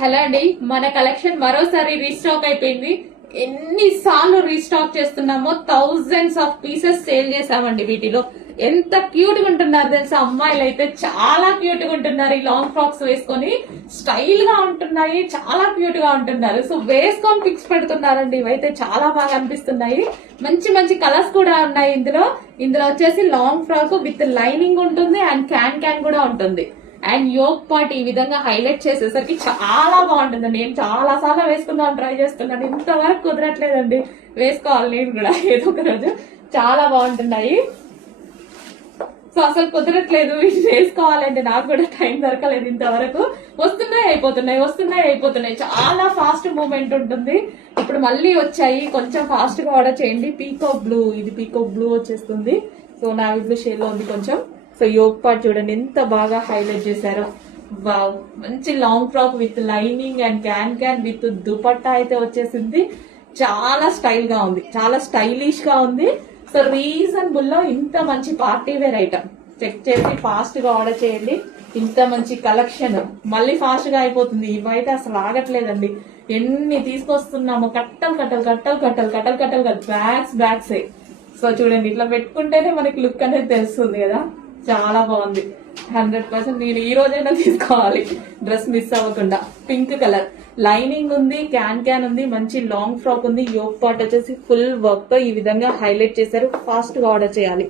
Hello అండి, మన collection మరోసారి రీస్టాక్ అయిపోయింది. ఎన్నిసార్లు రీస్టాక్ చేస్తున్నామో థౌజండ్స్ ఆఫ్ పీసెస్ సేల్ చేసామండి. వీటిలో ఎంత క్యూట్ గా ఉంటున్నారు తెలుసా, అమ్మాయిలు అయితే చాలా క్యూట్ గా ఉంటున్నారు. ఈ లాంగ్ ఫ్రాక్స్ వేసుకొని స్టైల్ గా ఉంటున్నాయి, చాలా క్యూట్ గా ఉంటున్నారు. సో వేసుకొని పిక్స్ పెడుతున్నారండి. ఇవైతే చాలా బాగా అనిపిస్తున్నాయి. మంచి మంచి కలర్స్ కూడా ఉన్నాయి ఇందులో. వచ్చేసి లాంగ్ ఫ్రాక్ విత్ లైనింగ్ ఉంటుంది అండ్ క్యాన్ కూడా ఉంటుంది. అండ్ యోగ్ పార్ట్ ఈ విధంగా హైలైట్ చేసేసరికి చాలా బాగుంటుందండి. నేను చాలా సార్లు వేసుకుందాం ట్రై చేస్తున్నాను, ఇంతవరకు కుదరట్లేదండి. వేసుకోవాలి నేను కూడా ఏదో ఒక రోజు. చాలా బాగుంటున్నాయి. సో అసలు కుదరట్లేదు వేసుకోవాలంటే, నాకు కూడా టైం దొరకలేదు ఇంతవరకు. వస్తున్నాయి అయిపోతున్నాయి. చాలా ఫాస్ట్ మూవ్మెంట్ ఉంటుంది. ఇప్పుడు మళ్ళీ వచ్చాయి, కొంచెం ఫాస్ట్ గా ఆర్డర్ చేయండి. పీకాక్ బ్లూ, ఇది పీకాక్ బ్లూ వచ్చేస్తుంది. సో నావీ బ్లూ షేడ్ లో ఉంది కొంచెం. సో యోగ్ పార్ట్ చూడండి ఎంత బాగా హైలైట్ చేశారో. వావ్, మంచి long frock with lining and can with dupatta అయితే వచ్చేసింది. చాలా స్టైల్ గా ఉంది, చాలా స్టైలిష్ గా ఉంది. సో రీజనబుల్ లో ఇంత మంచి పార్టీ వేర్ ఐటమ్ చెక్ చేసి ఫాస్ట్ గా ఆర్డర్ చేయండి. ఇంత మంచి కలెక్షన్ మళ్ళీ ఫాస్ట్ గా అయిపోతుంది. ఇవైతే అసలు ఆగట్లేదండి. ఎన్ని తీసుకొస్తున్నాము, కట్టలు బ్యాగ్స్. సో చూడండి, ఇట్లా పెట్టుకుంటేనే మనకి లుక్ అనేది తెలుస్తుంది కదా. చాలా బాగుంది. 100% నేను ఈ రోజైనా తీసుకోవాలి, డ్రెస్ మిస్ అవ్వకుండా. పింక్ కలర్ లైనింగ్ ఉంది, క్యాన్ ఉంది, మంచి లాంగ్ ఫ్రాక్ ఉంది. యోగ్ పార్ట్ వచ్చేసి ఫుల్ వర్క్ తో ఈ విధంగా హైలైట్ చేశారు. ఫాస్ట్ గా ఆర్డర్ చేయాలి.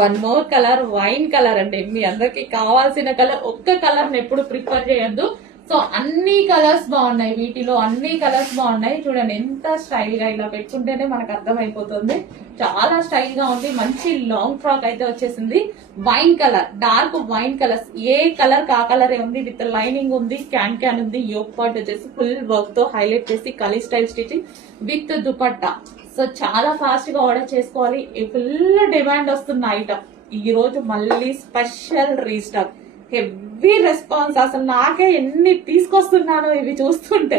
One more colour, wine colour అండి. మీ అందరికి కావాల్సిన కలర్. ఒక్క కలర్ ని ఎప్పుడు ప్రిఫర్ చేయొద్దు. సో అన్ని కలర్స్ బాగున్నాయి, వీటిలో అన్ని కలర్స్ బాగున్నాయి. చూడండి ఎంత స్టైల్ గా, ఇలా పెట్టుకుంటేనే మనకు అర్థమైపోతుంది. చాలా స్టైల్ గా ఉంది. మంచి లాంగ్ ఫ్రాక్ అయితే వచ్చేసింది. Wine colour, dark wine colours, ఏ కలర్ కా కలరే ఉంది. విత్ లైనింగ్ ఉంది, క్యాన్ ఉంది. యోగ్ పార్ట్ వచ్చేసి ఫుల్ వర్క్ తో హైలైట్ చేసి కలీ style stitching with dupatta. So చాలా ఫాస్ట్ గా ఆర్డర్ చేసుకోవాలి. ఫుల్ డిమాండ్ వస్తున్న ఐటమ్. ఈ రోజు మళ్ళీ స్పెషల్ రీస్టాక్, హెవీ రెస్పాన్స్. అసలు నాకే ఎన్ని తీసుకొస్తున్నానో ఇవి చూస్తుంటే.